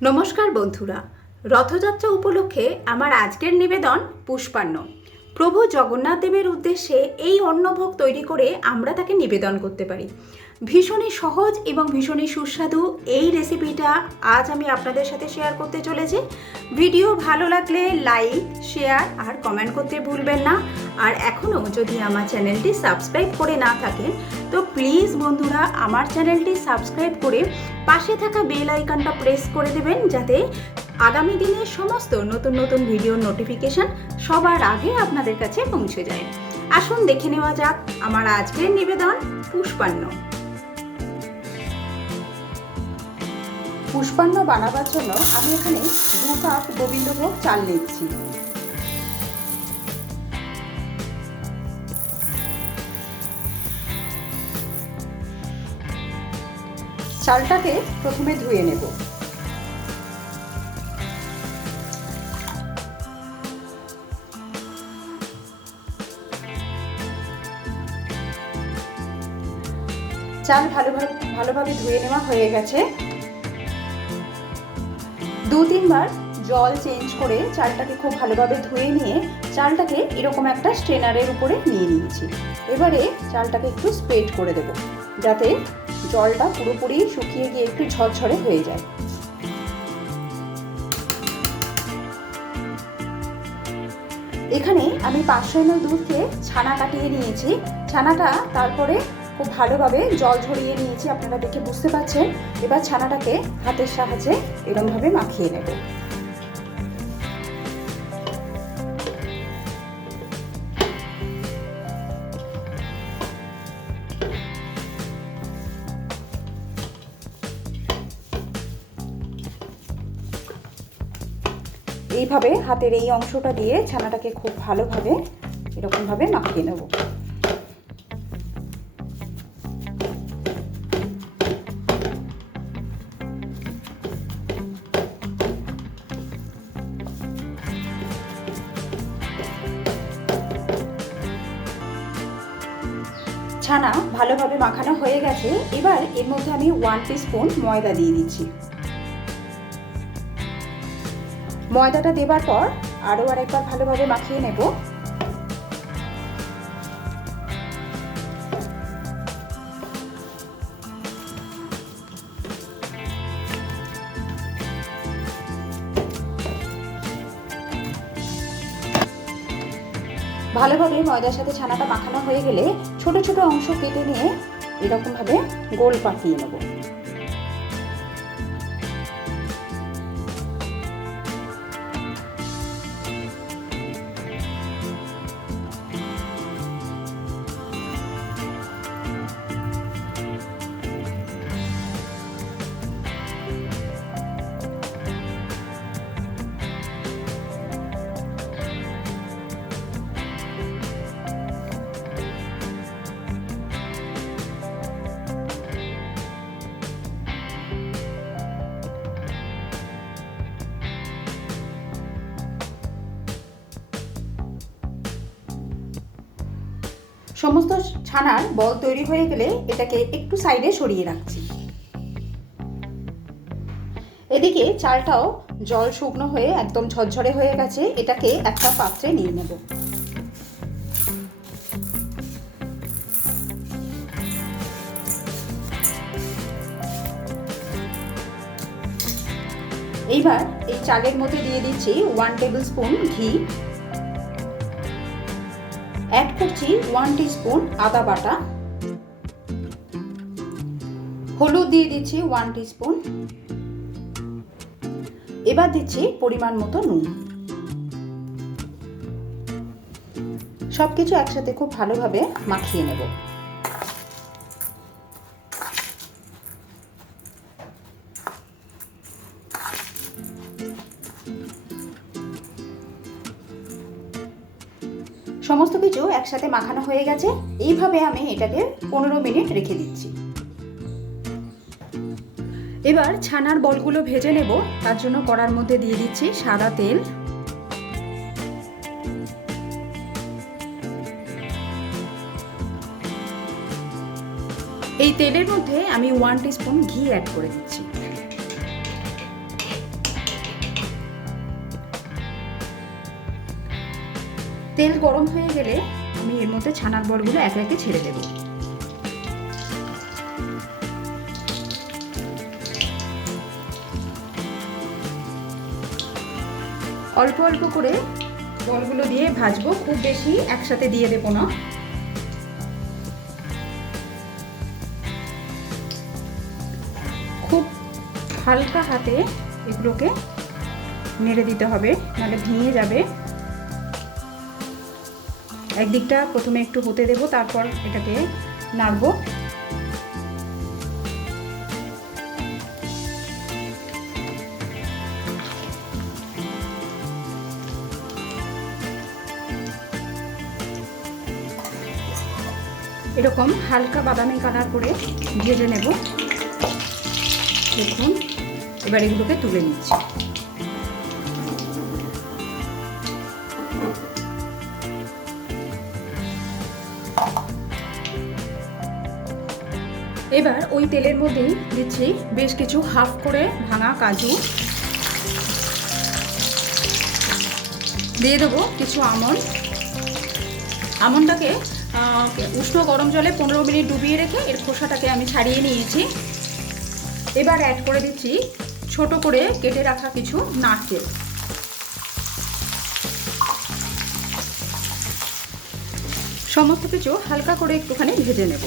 নমস্কার বন্ধুরা, রথযাত্রা উপলক্ষে আমার আজকের নিবেদন পুষ্পান্ন। প্রভু জগন্নাথ দেবের উদ্দেশ্যে এই অন্নভোগ তৈরি করে আমরা তাকে নিবেদন করতে পারি। ভীষণই সহজ এবং ভীষণই সুস্বাদু এই রেসিপিটা আজ আমি আপনাদের সাথে শেয়ার করতে চলেছি। ভিডিও ভালো লাগলে লাইক, শেয়ার আর কমেন্ট করতে ভুলবেন না। আর এখনও যদি আমার চ্যানেলটি সাবস্ক্রাইব করে না থাকেন তো প্লিজ বন্ধুরা আমার চ্যানেলটি সাবস্ক্রাইব করে পাশে থাকা বেল আইকনটা প্রেস করে দেবেন, যাতে আগামী দিনের সমস্ত নতুন নতুন ভিডিওর নোটিফিকেশন সবার আগে আপনাদের কাছে পৌঁছে যায়। আসুন দেখে নেওয়া যাক আমার আজকের নিবেদন পুষ্পান্ন। পুষ্পান্ন বানাবার জন্য আমি এখানে 2 কাপ গোবিন্দভোগ চাল নিচ্ছি। চালটাকে প্রথমে ধুয়ে নেব। চাল ভালোভাবে ধুয়ে নেওয়া হয়ে গেছে। 2-3 বার জল চেঞ্জ করে চালটাকে খুব ভালোভাবে ধুয়ে নিয়ে চালটাকে এরকম একটা স্ট্রেনারের উপরে নিয়ে নিয়েছি। এবারে চালটাকে একটু স্প্রেড করে দেব, যাতে জলটা পুরোপুরি শুকিয়ে গিয়ে একটু ঝরঝরে হয়ে যায়। এখানে আমি 500 ml দুধকে ছানা কাটিয়ে নিয়েছি। ছানাটা তারপরে খুব ভালোভাবে জল ঝরিয়ে নিয়েছি, আপনারা দেখে বুঝতে পারছেন। এবার ছানাটাকে হাতের সাহায্যে এরকমভাবে মাখিয়ে নেব। এইভাবে হাতের এই অংশটা দিয়ে ছানাটাকে খুব ভালোভাবে এরকমভাবে মাখিয়ে নেব। ছানা ভালোভাবে মাখানো হয়ে গেছে। এবার এর মধ্যে আমি 1 টিস্পুন ময়দা দিয়ে দিচ্ছি। ময়দাটা দেবার পর আরও আরেকবার ভালোভাবে মাখিয়ে নেব। ভালোভাবে ময়দার সাথে ছানাটা মাখানো হয়ে গেলে ছোট ছোট অংশ কেটে নিয়ে এরকমভাবে গোল পাকিয়ে নেব। সমস্ত ছানার বল তৈরি হয়ে গেলে এটাকে একটু সাইডে সরিয়ে রাখছি। এদিকে চালটাও জল শুকনো হয়ে একদম ঝরঝরে হয়ে গেছে। এটাকে একটা পাত্রে নিয়ে নেব। এইবার এই চালের মধ্যে দিয়ে দিচ্ছি 1 টেবিল স্পুন ঘি, অ্যাড করছি 1 টিস্পুন আদা বাটা, হলুদ দিয়ে দিচ্ছি 1 টিস্পুন। এবার দিচ্ছি পরিমাণ মতো নুন। সবকিছু একসাথে খুব ভালোভাবে মাখিয়ে নেব। সমস্ত কিছু একসাথে মাখানো হয়ে গেছে। এইভাবে আমি এটাকে 15 মিনিট রেখে দিচ্ছি। এবার ছানার বলগুলো ভেজে নেব। তার জন্য কড়ার মধ্যে দিয়ে দিচ্ছি সাদা তেল। এই তেলের মধ্যে আমি 1 টিস্পুন ঘি অ্যাড করে দিচ্ছি। তেল গরম হয়ে গেলে আমি এর মধ্যে ছানার বলগুলো একে একে ছেড়ে দেব। অল্প অল্প করে বলগুলো দিয়ে ভাজবো, খুব বেশি একসাথে দিয়ে দেবো না। খুব হালকা হাতে এগুলোকে নেড়ে দিতে হবে, নাহলে ভেঙে যাবে। একদিকটা প্রথমে একটু হতে দেব, তারপর এটাকে নাড়বো। এরকম হালকা বাদামি কালার করে ভেজে নেব। দেখুন, এবার এগুলোকে তুলে নিচ্ছি। এবার ওই তেলের মধ্যেই দিচ্ছি বেশ কিছু হাফ করে ভাঙা কাজু, দিয়ে দেবো কিছু আমন্ড। আমন্ডটাকে উষ্ণ গরম জলে 15 মিনিট ডুবিয়ে রেখে এর খোসাটাকে আমি ছাড়িয়ে নিয়েছি। এবার অ্যাড করে দিচ্ছি ছোট করে কেটে রাখা কিছু নারকেল। সমস্ত কিছু হালকা করে একটুখানি ভেজে নেব।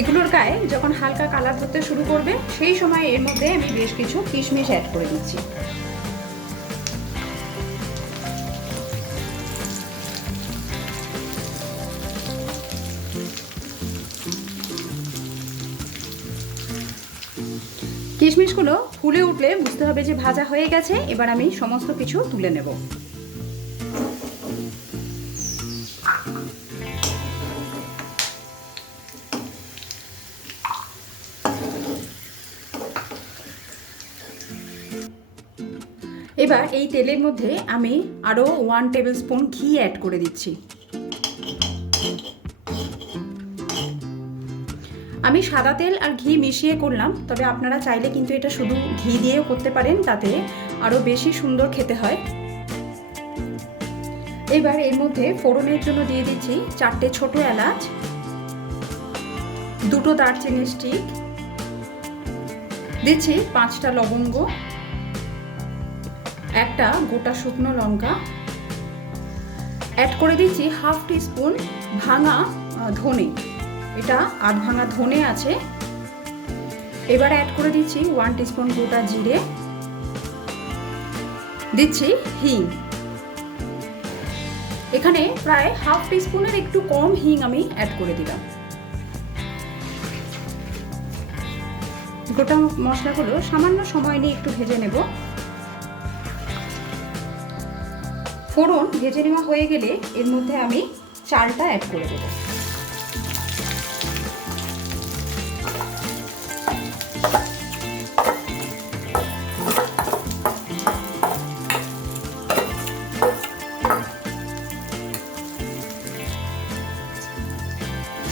এগুলোর গায়ে যখন হালকা কালার হতে শুরু করবে সেই সময় এর মধ্যে আমি বেশ কিছু কিশমিশ অ্যাড করে দিচ্ছি। কিশমিশগুলো ফুলে উঠলে বুঝতে হবে যে ভাজা হয়ে গেছে। এবার আমি সমস্ত কিছু তুলে নেব। এবার এই তেলের মধ্যে আমি আরও 1 টেবিল স্পুন ঘি অ্যাড করে দিচ্ছি। আমি সাদা তেল আর ঘি মিশিয়ে করলাম, তবে আপনারা চাইলে কিন্তু এটা শুধু ঘি দিয়েও করতে পারেন, তাতে আরও বেশি সুন্দর খেতে হয়। এবার এর মধ্যে ফোড়নের জন্য দিয়ে দিচ্ছি 4টে ছোট এলাচ, 2টো দারচিনি স্টিক, দিচ্ছি 5টা লবঙ্গ, 1টা গোটা শুকনো লঙ্কা, অ্যাড করে দিচ্ছি হাফ টিস্পুন ভাঙা ধনে, এটা আধ ভাঙা ধনে আছে। এবার অ্যাড করে দিচ্ছি 1 টিস্পুন গোটা জিরে, দিচ্ছি হিং। এখানে প্রায় হাফ টিস্পুনের একটু কম হিং আমি অ্যাড করে দিলাম। গোটা মশলাগুলো সামান্য সময় নিয়ে একটু ভেজে নেব। ফোড়ন ভেজে নেওয়া হয়ে গেলে এর মধ্যে আমি চালটা অ্যাড করে দেব।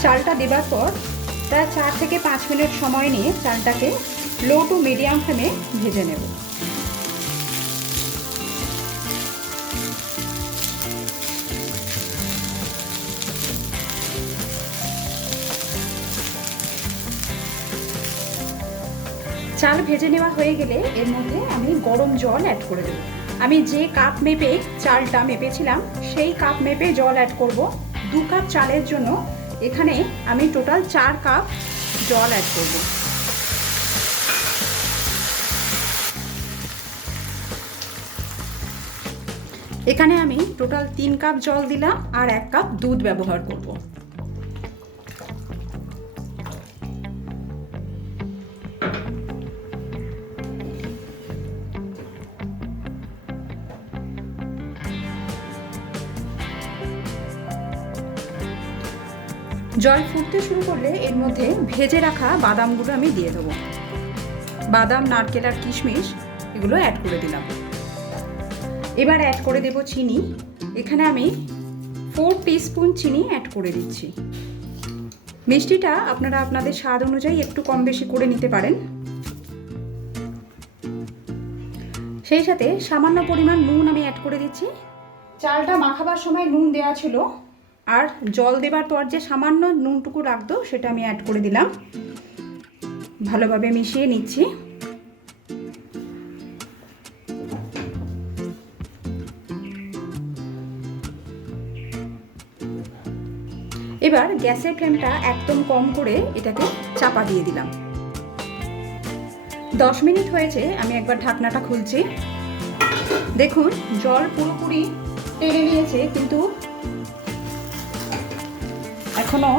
চালটা দেবার পর প্রায় 4 থেকে 5 মিনিট সময় নিয়ে চালটাকে লো টু মিডিয়াম ফ্লেমে ভেজে নেব। চাল ভেজে নেওয়া হয়ে গেলে এর মধ্যে আমি গরম জল অ্যাড করে দেব। আমি যে কাপ মেপে চালটা মেপেছিলাম সেই কাপ মেপে জল অ্যাড করব। 2 কাপ চালের জন্য এখানে আমি টোটাল 4 কাপ জল অ্যাড করব। এখানে আমি টোটাল 3 কাপ জল দিলাম আর 1 কাপ দুধ ব্যবহার করব। জল ফুটতে শুরু করলে এর মধ্যে ভেজে রাখা বাদামগুলো আমি দিয়ে দেবো। বাদাম, নারকেল আর কিশমিশ এগুলো অ্যাড করে দিলাম। এবার অ্যাড করে দেব চিনি। এখানে আমি 4 টিস্পুন চিনি অ্যাড করে দিচ্ছি। মিষ্টিটা আপনারা আপনাদের স্বাদ অনুযায়ী একটু কম বেশি করে নিতে পারেন। সেই সাথে সামান্য পরিমাণ নুন আমি অ্যাড করে দিচ্ছি। চালটা মাখাবার সময় নুন দেওয়া ছিল, আর জল দেবার পর যে সামান্য নুনটুকু রাখতো সেটা আমি অ্যাড করে দিলাম। ভালোভাবে মিশিয়ে নিচ্ছি। এবার গ্যাসের ফ্লেমটা একদম কম করে এটাকে চাপা দিয়ে দিলাম। 10 মিনিট হয়েছে, আমি একবার ঢাকনাটা খুলছি। দেখুন জল পুরোপুরি টেনে নিয়েছে, কিন্তু এখনো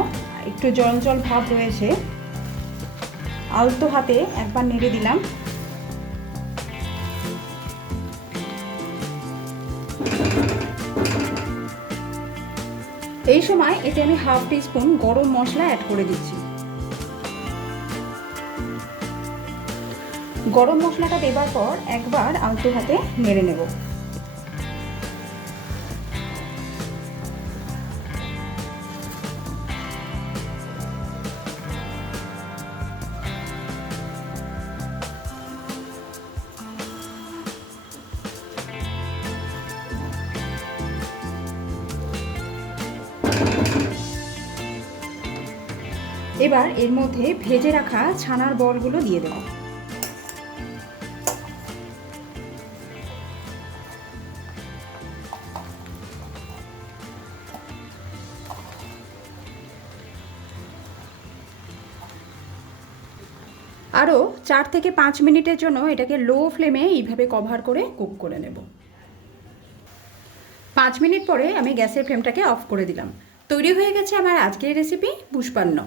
একটু জল জল ভাব রয়েছে। আলতো হাতে একবার নেড়ে দিলাম। এই সময় এতে আমি হাফ টিস্পুন গরম মশলা অ্যাড করে দিচ্ছি। গরম মশলাটা দেবার পর একবার আলতো হাতে নেড়ে নেব। এবার এর মধ্যে ভেজে রাখা ছানার বলগুলো দিয়ে দেব। আরও 4 থেকে 5 মিনিটের জন্য এটাকে লো ফ্লেমে এইভাবে কভার করে কুক করে নেব। 5 মিনিট পরে আমি গ্যাসের ফ্লেমটাকে অফ করে দিলাম। তৈরি হয়ে গেছে আমার আজকের রেসিপি পুষ্পান্ন।